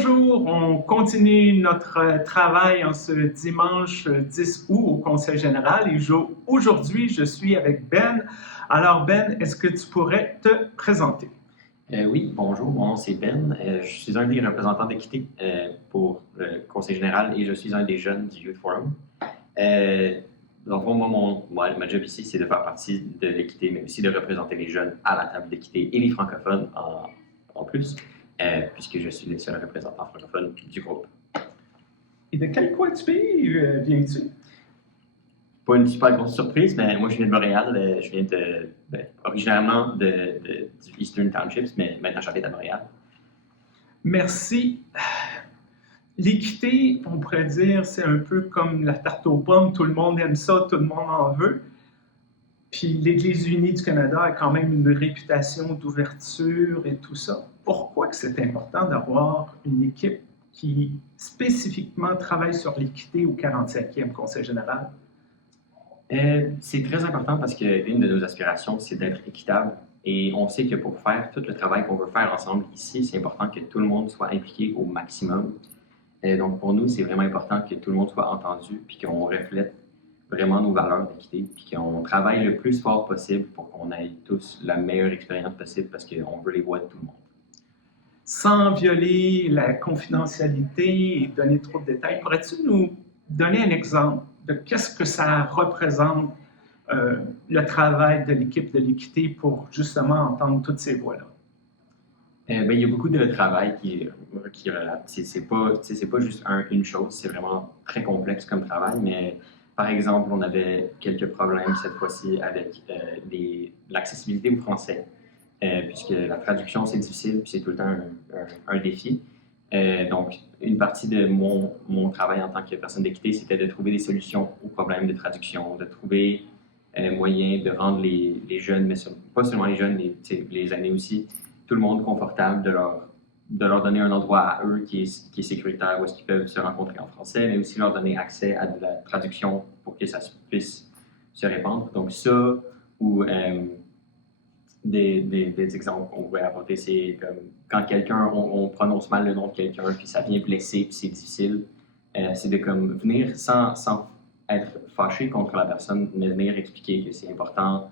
Bonjour, on continue notre travail en ce dimanche 10 août au Conseil général et aujourd'hui je suis avec Ben. Alors Ben, est-ce que tu pourrais te présenter? Oui, bonjour, mon nom c'est Ben. Je suis un des représentants d'équité pour le Conseil général et je suis un des jeunes du Youth Forum. Donc, moi, ma job ici, c'est de faire partie de l'équité, mais aussi de représenter les jeunes à la table d'équité et les francophones en plus, puisque je suis le seul représentant francophone du groupe. Et de quel coin du pays viens-tu? Pas une super grosse surprise, mais moi je viens de Montréal. Je viens originairement du Eastern Townships, mais maintenant j'habite à Montréal. Merci. L'équité, on pourrait dire, c'est un peu comme la tarte aux pommes, tout le monde aime ça, tout le monde en veut. Puis l'Église unie du Canada a quand même une réputation d'ouverture et tout ça. Pourquoi que c'est important d'avoir une équipe qui spécifiquement travaille sur l'équité au 45e Conseil général? C'est très important parce qu'une de nos aspirations, c'est d'être équitable. Et on sait que pour faire tout le travail qu'on veut faire ensemble ici, c'est important que tout le monde soit impliqué au maximum. Donc pour nous, c'est vraiment important que tout le monde soit entendu puis qu'on reflète vraiment nos valeurs d'équité puis qu'on travaille le plus fort possible pour qu'on ait tous la meilleure expérience possible parce qu'on veut les voix de tout le monde. Sans violer la confidentialité et donner trop de détails, pourrais-tu nous donner un exemple de qu'est-ce que ça représente le travail de l'équipe de l'équité pour justement entendre toutes ces voix-là? Il y a beaucoup de travail qui relate. C'est pas juste une chose, c'est vraiment très complexe comme travail, mais par exemple, on avait quelques problèmes cette fois-ci avec l'accessibilité au français, puisque la traduction c'est difficile, puis c'est tout le temps un défi. Donc, une partie de mon travail en tant que personne d'équité, c'était de trouver des solutions aux problèmes de traduction, de trouver moyen de rendre les jeunes, mais pas seulement les jeunes, les aînés aussi, tout le monde confortable, de leur donner un endroit à eux qui est sécuritaire, où est-ce qu'ils peuvent se rencontrer en français, mais aussi leur donner accès à de la traduction pour que ça puisse se répandre. Donc ça, ou des exemples qu'on pourrait apporter, c'est comme quand quelqu'un, on prononce mal le nom de quelqu'un, puis ça vient blesser, puis c'est difficile, c'est de comme venir sans être fâché contre la personne, mais venir expliquer que c'est important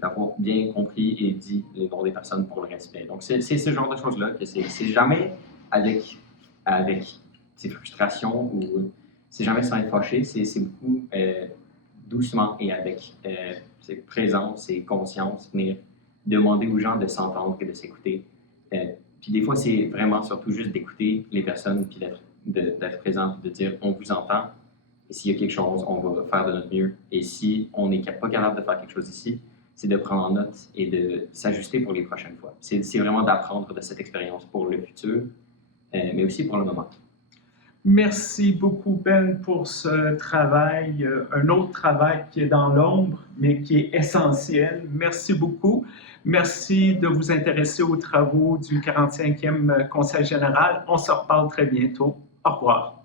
d'avoir bien compris et dit les noms des personnes pour le respect. Donc, c'est ce genre de choses-là que c'est jamais avec ses frustrations ou c'est jamais sans être fâché, c'est beaucoup doucement et avec présence et conscience, venir demander aux gens de s'entendre et de s'écouter. Puis des fois, c'est vraiment surtout juste d'écouter les personnes puis d'être présent, de dire on vous entend. Et s'il y a quelque chose, on va faire de notre mieux. Et si on n'est pas capable de faire quelque chose ici, c'est de prendre en note et de s'ajuster pour les prochaines fois. C'est vraiment d'apprendre de cette expérience pour le futur, mais aussi pour le moment. Merci beaucoup, Ben, pour ce travail, un autre travail qui est dans l'ombre, mais qui est essentiel. Merci beaucoup. Merci de vous intéresser aux travaux du 45e Conseil général. On se reparle très bientôt. Au revoir.